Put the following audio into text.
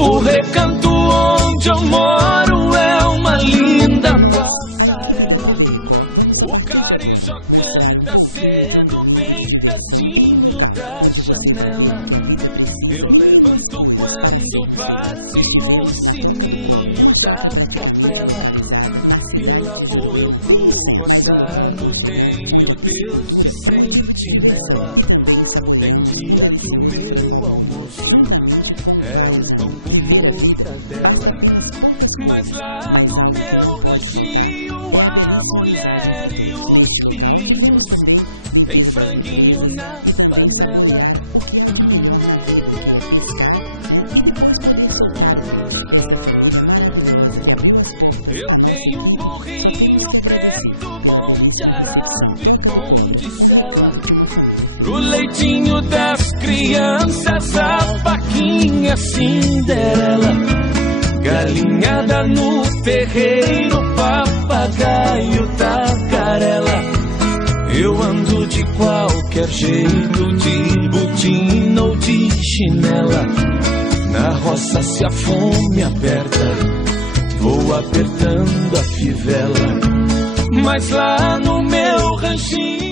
O recanto onde eu moro é uma linda passarela. O carijó canta cedo, bem pertinho da janela. Eu levanto quando bate o sininho da capela. E lá vou eu pro roçado, tenho Deus de sentinela. Tem dia que o meu almoço é um pão com mortadela. Mas lá no meu ranchinho a mulher e os filhinhos tem franguinho na panela. Eu tenho um burrinho preto, bom de arado e bom de sela. Pro leitinho das crianças, a vaquinha Cinderela. Galinhada no terreiro, papagaio tagarela. Eu ando de qualquer jeito, de botina ou de chinela. Na roça se a fome aperta, vou apertando a fivela. Mas lá no meu ranchinho